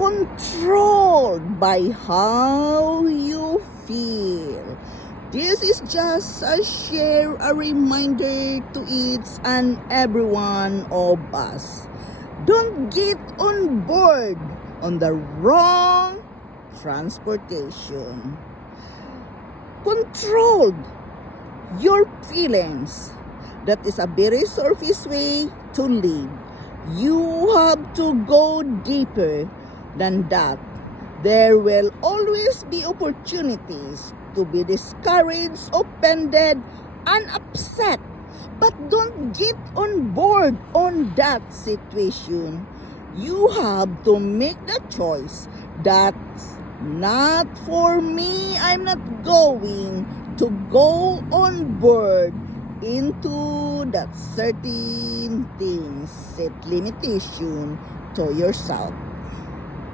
controlled by how you feel. This is just a reminder to each and every one of us. Don't get on board on the wrong transportation. Controlled your feelings. That is a very surface way to live. You have to go deeper than that. There will always be opportunities to be discouraged, offended, and upset. But don't get on board on that situation. You have to make the choice. That's not for me. I'm not going to go on board into that certain things. Set limitation to yourself.